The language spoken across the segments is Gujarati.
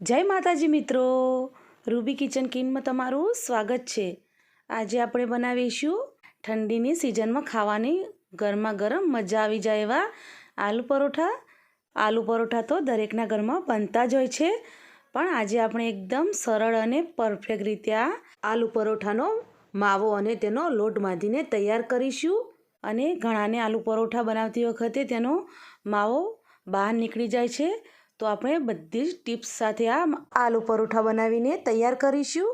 જય માતાજી મિત્રો. રૂબી કિચન કિનમાં તમારું સ્વાગત છે. આજે આપણે બનાવીશું ઠંડીની સિઝનમાં ખાવાની ગરમા ગરમ મજા આવી જાય એવા આલુ પરોઠા. આલુ પરોઠા તો દરેકના ઘરમાં બનતા જ હોય છે. પણ આજે આપણે એકદમ સરળ અને પરફેક્ટ રીતે આ આલુ પરોઠાનો માવો અને તેનો લોટ બાંધીને તૈયાર કરીશું. અને ઘણાને આલુ પરોઠા બનાવતી વખતે તેનો માવો બહાર નીકળી જાય છે. તો આપણે બધી જ ટિપ્સ સાથે આ આલુ પરોઠા બનાવીને તૈયાર કરીશું.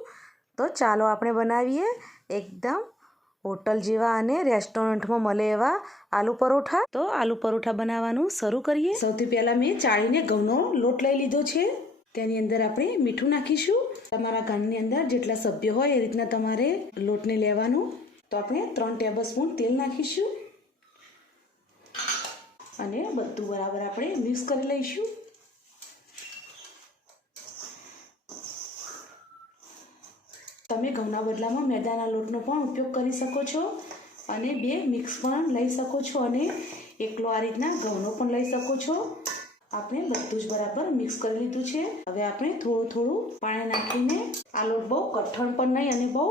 તો ચાલો આપણે બનાવીએ એકદમ હોટલ જેવા અને રેસ્ટોરન્ટમાં મળે એવા આલુ પરોઠા. તો આલુ પરોઠા બનાવવાનું શરૂ કરીએ. સૌથી પહેલાં મેં ચાળીને ઘઉંનો લોટ લઈ લીધો છે. તેની અંદર આપણે મીઠું નાખીશું. તમારા ઘરની અંદર જેટલા સભ્યો હોય એ રીતના તમારે લોટને લેવાનું. તો આપણે ત્રણ ટેબલ સ્પૂન તેલ નાખીશું. અને બધું બરાબર આપણે મિક્સ કરી લઈશું. તમે ઘઉંના બદલામાં મેદાના લોટનો પણ ઉપયોગ કરી શકો છો અને બે મિક્સ પણ લઈ શકો છો અને એકલો આ રીતના ઘઉંનો પણ લઈ શકો છો. આપણે બધું જ બરાબર મિક્સ કરી લીધું છે. હવે આપણે થોડું થોડું પાણી નાખીને આ લોટ બહુ કઠણ પણ નહીં અને બહુ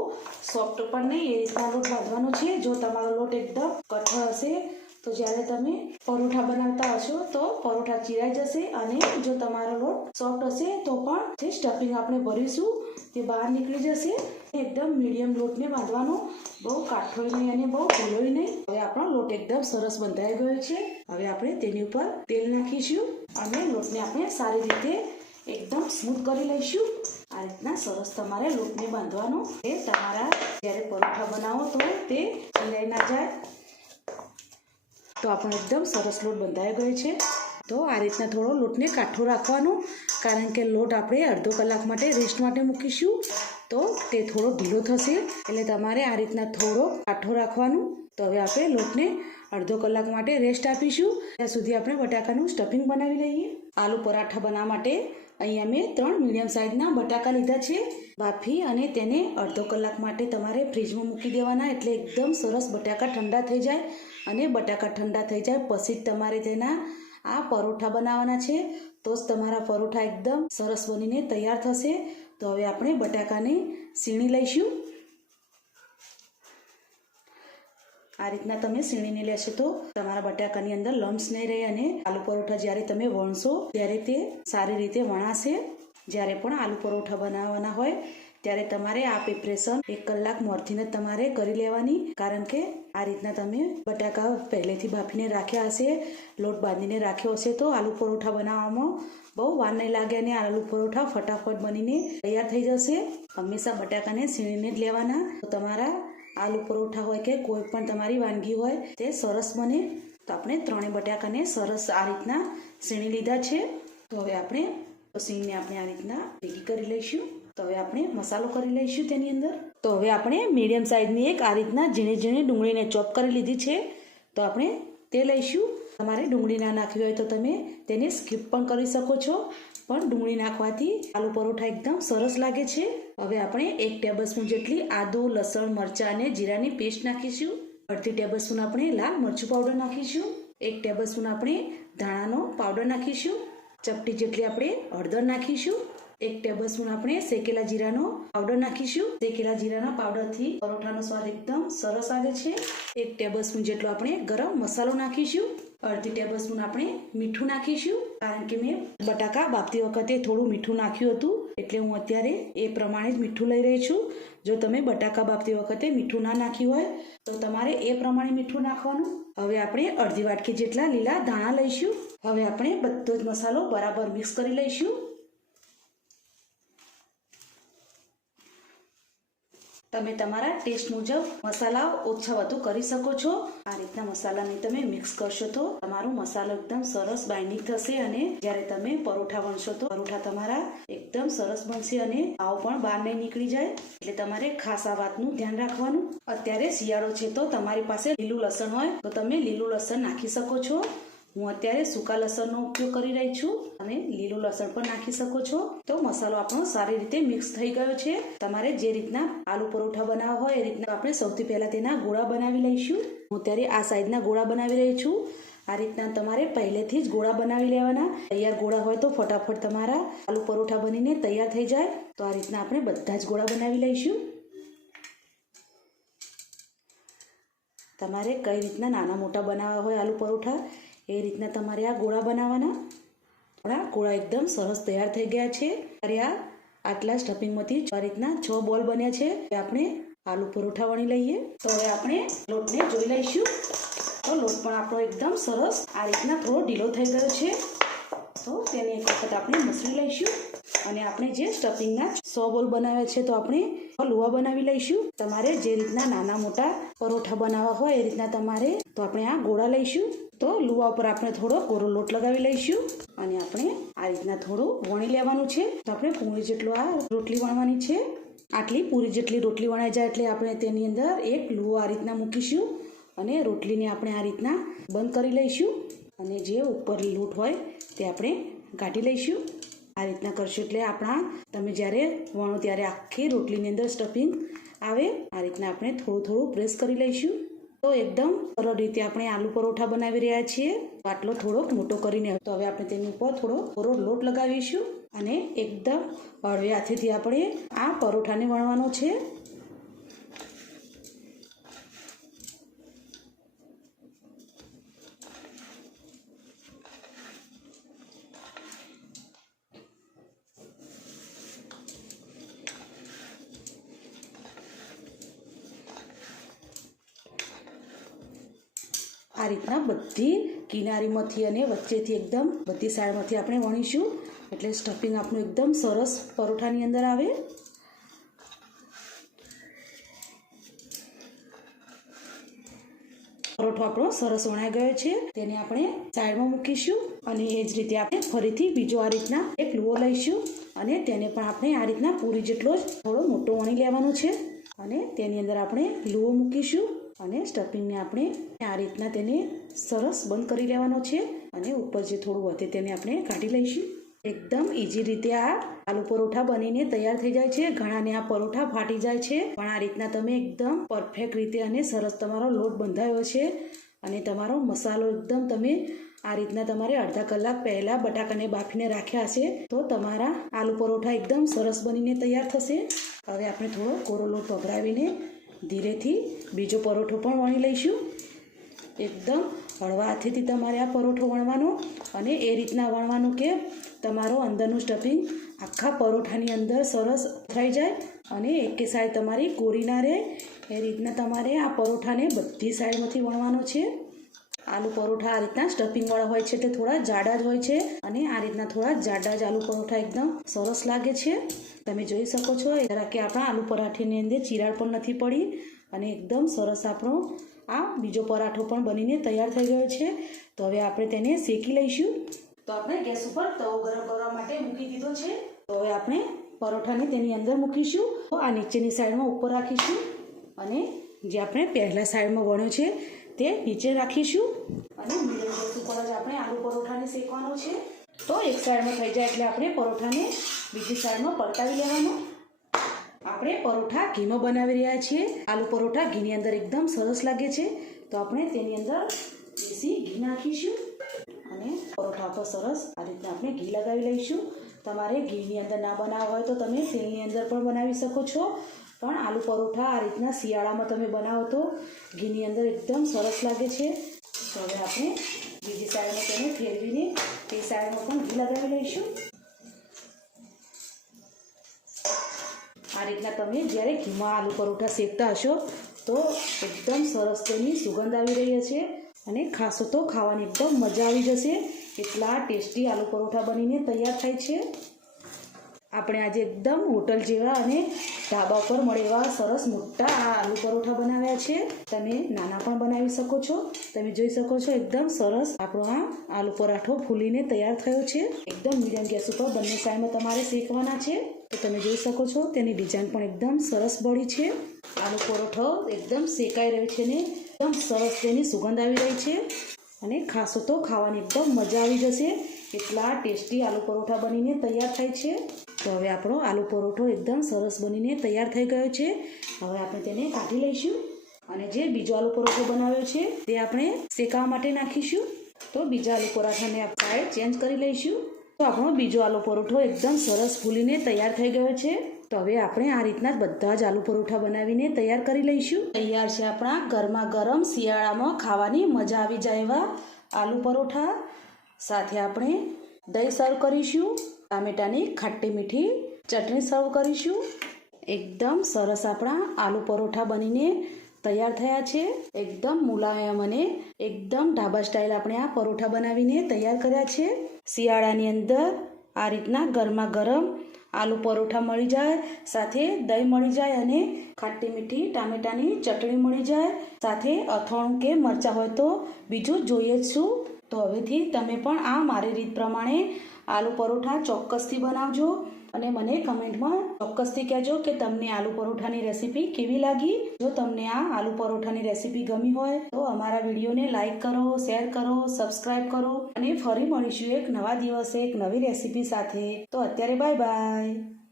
સોફ્ટ પણ નહીં, એ રીતના લોટ બાંધવાનો છે. જો તમારો લોટ એકદમ કઠણ હશે તો જ્યારે તમે પરોઠા બનાવતા હશો તો પરોઠા ચીરાઈ જશે અને જો તમારો લોટ સોફ્ટ હશે તો પણ જે સ્ટફિંગ આપણે ભરીશું તે બહાર નીકળી જશે. એકદમ મીડિયમ લોટને બાંધવાનો બહુ કાઠોય નહીં અને બહુ ભૂલોય નહીં. હવે આપણો લોટ એકદમ સરસ બંધાઈ ગયો છે. હવે આપણે તેની ઉપર તેલ નાખીશું અને લોટને આપણે સારી રીતે એકદમ સ્મૂથ કરી લઈશું. આ રીતના સરસ તમારે લોટને બાંધવાનો. એ તમારા જ્યારે પરોઠા બનાવો તો તે લઈ ના જાય. તો આપણો એકદમ સરસ લોટ બંધાઈ ગયો છે. તો આ રીતના થોડો લોટને કાઠો રાખવાનો, કારણ કે લોટ આપણે અડધો કલાક માટે રેસ્ટ માટે મૂકીશું. તો તે થોડો ઢીલો થશે, એટલે તમારે આ રીતના થોડો કાઠો રાખવાનું. તો હવે આપણે લોટને અડધો કલાક માટે રેસ્ટ આપીશું. ત્યાં સુધી આપણે બટાકાનું સ્ટફિંગ બનાવી લઈએ. આલુ પરાઠા બનાવવા માટે અહીંયા મેં ત્રણ મીડિયમ સાઇઝના બટાકા લીધા છે. બાફી અને તેને અડધો કલાક માટે તમારે ફ્રીજમાં મૂકી દેવાના, એટલે એકદમ સરસ બટાકા ઠંડા થઈ જાય. અને બટાકા ઠંડા થઈ જાય, પછી જ તમારે તેના આ પરોઠા બનાવવાના છે. તો જ તમારા પરોઠા એકદમ સરસ બનીને તૈયાર થશે. તો હવે આપણે બટાકાને સીણી લઈશું. આ રીતના તમે સીણીને લેશો તો તમારા બટાકાની અંદર લમ્સ નહીં રહે અને આલુ પરોઠા જ્યારે તમે વણશો ત્યારે તે સારી રીતે વણાશે. જ્યારે પણ આલુ પરોઠા બનાવવાના હોય ત્યારે તમારે આ પ્રિપરેશન એક કલાક મોરથીને તમારે કરી લેવાની. કારણ કે આ રીતના તમે બટાકા પહેલેથી બાફીને રાખ્યા હશે, લોટ બાંધીને રાખ્યો હશે તો આલુ પરોઠા બનાવવામાં બહુ વાર નહીં લાગે અને આલુ પરોઠા ફટાફટ બનીને તૈયાર થઈ જશે. હંમેશા બટાકાને સીણીને જ લેવાના. તો તમારા આલુ પરોઠા હોય કે કોઈ પણ તમારી વાનગી હોય તે સરસ બને. તો આપણે ત્રણેય બટાકાને સરસ આ રીતના સીણી લીધા છે. તો હવે આપણે સીણીને આપણે આ રીતના ભેગી કરી લઈશું. તો હવે આપણે મસાલો કરી લઈશું તેની અંદર. તો હવે આપણે મીડિયમ સાઇઝની એક આ રીતના ઝીણી ઝીણી ડુંગળીને ચોપ કરી લીધી છે. તો આપણે તે લઈશું. તમારે ડુંગળી ના નાખવી હોય તો તમે તેને સ્કીપ પણ કરી શકો છો. પણ ડુંગળી નાખવાથી આલુ પરોઠા એકદમ સરસ લાગે છે. હવે આપણે એક ટેબલસ્પૂન જેટલી આદુ, લસણ, મરચાં અને જીરાની પેસ્ટ નાખીશું. અડધી ટેબલસ્પૂન આપણે લાલ મરચું પાવડર નાખીશું. એક ટેબલસ્પૂન આપણે ધાણાનો પાવડર નાખીશું. ચપટી જેટલી આપણે હળદર નાખીશું. એક ટેબલ સ્પૂન આપણે શેકેલા જીરાનો પાવડર નાખીશું. શેકેલા જીરાના પાવડરથી પરોઠાનો સ્વાદ એકદમ સરસ આવે છે. એક ટેબલ સ્પૂન જેટલો આપણે ગરમ મસાલો નાખીશું. અડધી ટેબલ સ્પૂન આપણે મીઠું નાખીશું. કારણ કે મેં બટાકા બાફતી વખતે થોડું મીઠું નાખ્યું હતું. એટલે હું અત્યારે એ પ્રમાણે જ મીઠું લઈ રહી છું. જો તમે બટાકા બાફતી વખતે મીઠું ના નાખ્યું હોય, તો તમારે એ પ્રમાણે મીઠું નાખવાનું. હવે આપણે અડધી વાટકી જેટલા લીલા ધાણા લઈશું. હવે આપણે બધો જ મસાલો બરાબર મિક્સ કરી લઈશું. તમે તમારા ટેસ્ટ મુજબ મસાલા ઓછા વધુ કરી શકો છો. આ રીતના મસાલાને તમે મિક્સ કરશો તો તમારો મસાલો એકદમ સરસ બાઇન્ડિંગ થશે અને જ્યારે તમે પરોઠા વણશો તો પરોઠા તમારા એકદમ સરસ બનશે અને આવ પણ બહાર નહીં નીકળી જાય. એટલે તમારે ખાસ આ વાતનું ધ્યાન રાખવાનું. અત્યારે શિયાળો છે તો તમારી પાસે લીલું લસણ હોય તો તમે લીલું લસણ નાખી શકો છો. હું અત્યારે સૂકા લસણનો ઉપયોગ કરી રહી છું અને લીલું લસણ પણ નાખી શકો છો. તો મસાલો આપણો સારી રીતે મિક્સ થઈ ગયો છે. તમારે જે રીતના આલુ પરોઠા બનાવવા હોય એ રીતના આપણે સૌથી પહેલા તેના ગોળા બનાવી લઈશું. હું અત્યારે આ સાઈઝના ગોળા બનાવી રહી છું. આ રીતના તમારે પહેલેથી જ ગોળા બનાવી લેવાના. તૈયાર ગોળા હોય તો ફટાફટ તમારા આલુ પરોઠા બનીને તૈયાર થઈ જાય. તો આ રીતના આપણે બધા જ ગોળા બનાવી લઈશું. તમારે કઈ રીતના નાના મોટા બનાવવા હોય આલુ પરોઠા? એ રીતના તમારે આ ગોળા બનાવવાના. આપણા ગોળા એકદમ સરસ તૈયાર થઈ ગયા છે. ત્યારે આ આટલા સ્ટફિંગમાંથી આ રીતના છ બોલ બન્યા છે. આપણે આલુ પરોઠા વણી લઈએ. તો હવે આપણે લોટને જોઈ લઈશું. તો લોટ પણ આપણો એકદમ સરસ આ રીતના થોડો ઢીલો થઈ ગયો છે. તો તેને એક વખત આપણે મસળી લઈશું. અને આપણે જે સ્ટફિંગના સો બોલ બનાવ્યા છે, તો આપણે લુવા બનાવી લઈશું. તમારે જે રીતના નાના મોટા પરોઠા બનાવવા હોય એ રીતના તમારે, તો આપણે આ ગોળા લઈશું. તો લુવા ઉપર આપણે થોડો કોરો લોટ લગાવી લઈશું અને આપણે આ રીતના થોડું વણી લેવાનું છે. તો આપણે પૂરી જેટલો આ રોટલી વણવાની છે. આટલી પૂરી જેટલી રોટલી વણાઈ જાય એટલે આપણે તેની અંદર એક લુવો આ રીતના મૂકીશું અને રોટલીને આપણે આ રીતના બંધ કરી લઈશું. અને જે ઉપર લોટ હોય તે આપણે કાઢી લઈશું. આ રીતના કરશો એટલે આપણા તમે જ્યારે વણો ત્યારે આખી રોટલીની અંદર સ્ટફિંગ આવે, આ રીતના આપણે થોડું થોડું પ્રેસ કરી લઈશું. તો એકદમ સરળ રીતે આપણે આલુ પરોઠા બનાવી રહ્યા છીએ. આટલો થોડોક મોટો કરીને તો હવે આપણે તેની ઉપર થોડો થોડો લોટ લગાવીશું અને એકદમ હળવે હાથેથી આપણે આ પરોઠાને વણવાનો છે. આ રીતના બધી કિનારીમાંથી અને વચ્ચેથી એકદમ બધી સાઈડમાંથી આપણે વણીશું. એટલે સ્ટફિંગ આપણું એકદમ સરસ પરોઠાની અંદર આવે. પરોઠો આપણો સરસ વણાઈ ગયો છે. તેને આપણે સાઈડમાં મૂકીશું અને એ જ રીતે આપણે ફરીથી બીજો આ રીતના એક લુઓ લઈશું અને તેને પણ આપણે આ રીતના પૂરી જેટલો જ થોડો મોટો વણી લેવાનો છે. અને તેની અંદર આપણે લુઓ મૂકીશું. અને સ્ટફિંગને આપણે આ રીતના તેને સરસ બંધ કરી લેવાનો છે અને ઉપર જે થોડું વધે તેને આપણે કાઢી લઈશું. એકદમ ઇઝી રીતે આ આલુ પરોઠા બનીને તૈયાર થઈ જાય છે. ઘણાને આ પરોઠા ફાટી જાય છે. પણ આ રીતના તમે એકદમ પરફેક્ટ રીતે અને સરસ તમારો લોટ બંધાયો છે અને તમારો મસાલો એકદમ તમે આ રીતના તમારે અડધા કલાક પહેલાં બટાકાને બાફીને રાખ્યા હશે તો તમારા આલુ પરોઠા એકદમ સરસ બનીને તૈયાર થશે. હવે આપણે થોડો કોરો લોટ વઘરાવીને ધીરેથી બીજો પરોઠો પણ વણી લઈશું. એકદમ હળવા હાથેથી તમારે આ પરોઠો વણવાનો અને એ રીતના વણવાનું કે તમારો અંદરનું સ્ટફિંગ આખા પરોઠાની અંદર સરસ થઈ જાય અને એકે સાઈડ તમારી કોરી ના રહે. એ રીતના તમારે આ પરોઠાને બધી સાઈડમાંથી વણવાનો છે. આલુ પરોઠા આ રીતના સ્ટફિંગવાળા હોય છે તે થોડા જાડા જ હોય છે અને આ રીતના થોડા જાડા જ આલુ પરોઠા એકદમ સરસ લાગે છે. તમે જોઈ શકો છો જરા કે આપણા આલુ પરાઠાની અંદર ચિરાડ પણ નથી પડી અને એકદમ સરસ આપણો આ બીજો પરાઠો પણ બનીને તૈયાર થઈ ગયો છે. તો હવે આપણે તેને શેકી લઈશું. તો આપણે ગેસ ઉપર તવો ગરમ કરવા માટે મૂકી દીધો છે. તો હવે આપણે પરોઠાને તેની અંદર મૂકીશું. આ નીચેની સાઈડમાં ઉપર રાખીશું અને જે આપણે પહેલાં સાઈડમાં વણ્યો છે તે નીચે રાખીશું. અને મીડિયમ ગેસ ઉપર જ આપણે આલુ પરોઠાને શેકવાનો છે. તો એક સાઈડમાં થઈ જાય એટલે આપણે પરોઠાને બીજી સાઈડમાં પલટાવી લેવાનું. આપણે પરોઠા ઘીમાં બનાવી રહ્યા છીએ. આલુ પરોઠા ઘીની અંદર એકદમ સરસ લાગે છે. તો આપણે તેની અંદર દેશી ઘી નાખીશું. અને પરોઠા પર સરસ આ રીતના આપણે ઘી લગાવી લઈશું. તમારે ઘીની અંદર ના બનાવવા હોય તો તમે તેલની અંદર પણ બનાવી શકો છો. પણ આલુ પરોઠા આ રીતના શિયાળામાં તમે બનાવો તો ઘીની અંદર એકદમ સરસ લાગે છે. તો હવે આપણે બીજી સાઈડમાં તેને ફેરવીને તે સાઈડમાં પણ ઘી લગાવી લઈશું. આ રીતના તમે જ્યારે ઘીમાં આલુ પરોઠા શેકતા હશો તો એકદમ સરસ તેની સુગંધ આવી રહી છે અને ખાસો તો ખાવાની એકદમ મજા આવી જશે. એટલા ટેસ્ટી આલુ પરોઠા બનીને તૈયાર થાય છે. આપણે આજે એકદમ હોટલ જેવા અને ઢાબા પર મળે એવા સરસ મોટા આ આલુ પરોઠા બનાવ્યા છે. તમે નાના પણ બનાવી શકો છો. તમે જોઈ શકો છો એકદમ સરસ આપણો આ આલુ પરાઠો ફૂલીને તૈયાર થયો છે. એકદમ મીડિયમ ગેસ ઉપર બંને સાઈડમાં તમારે શેકવાના છે. તો તમે જોઈ શકો છો તેની ડિઝાઇન પણ એકદમ સરસ બળી છે. આલુ પરોઠો એકદમ શેકાઈ રહ્યો છે ને એકદમ સરસ તેની સુગંધ આવી રહી છે. અને ખાસો તો ખાવાની એકદમ મજા આવી જશે. એટલા ટેસ્ટી આલુ પરોઠા બનીને તૈયાર થાય છે. તો હવે આપણો આલુ પરોઠો એકદમ સરસ બનીને તૈયાર થઈ ગયો છે. હવે આપણે તેને કાઢી લઈશું અને જે બીજો આલુ પરોઠો બનાવ્યો છે તે આપણે શેકાવા માટે નાખીશું. તો બીજા આલુ પરાઠાને આપણે ચેન્જ કરી લઈશું. તો આપણો બીજો આલુ પરોઠો એકદમ સરસ ફૂલીને તૈયાર થઈ ગયો છે. તો હવે આપણે આ રીતના બધા જ આલુ પરોઠા બનાવીને તૈયાર કરી લઈશું. તૈયાર છે આપણા ગરમા ગરમ શિયાળામાં ખાવાની મજા આવી જાય એવા આલુ પરોઠા. સાથે આપણે દહીં સર્વ કરીશું. ટામેટાની ખાટી મીઠી ચટણી સર્વ કરીશું. એકદમ સરસ આપણા આલુ પરોઠા બનીને તૈયાર થયા છે. એકદમ મુલાયમ અને એકદમ ઢાબા સ્ટાઇલ આપણે આ પરોઠા બનાવીને તૈયાર કર્યા છે. શિયાળાની અંદર આ રીતના ગરમા ગરમ આલુ પરોઠા મળી જાય, સાથે દહીં મળી જાય અને ખાટી મીઠી ટામેટાની ચટણી મળી જાય. સાથે અથાણું કે મરચાં હોય તો બીજું જોઈએ જ શું. તો હવેથી તમે પણ આ મારી રીત પ્રમાણે આલુ પરોઠા ચોક્કસથી બનાવજો અને મને કમેન્ટમાં ચોક્કસથી કહેજો કે તમને આલુ પરોઠાની રેસીપી કેવી લાગી. જો તમને આ આલુ પરોઠાની રેસીપી ગમી હોય તો અમારા વિડીયોને લાઇક કરો, શેર કરો સબસ્ક્રાઈબ કરો અને ફરી મળીશું એક નવા દિવસે એક નવી રેસીપી સાથે. તો અત્યારે બાય બાય.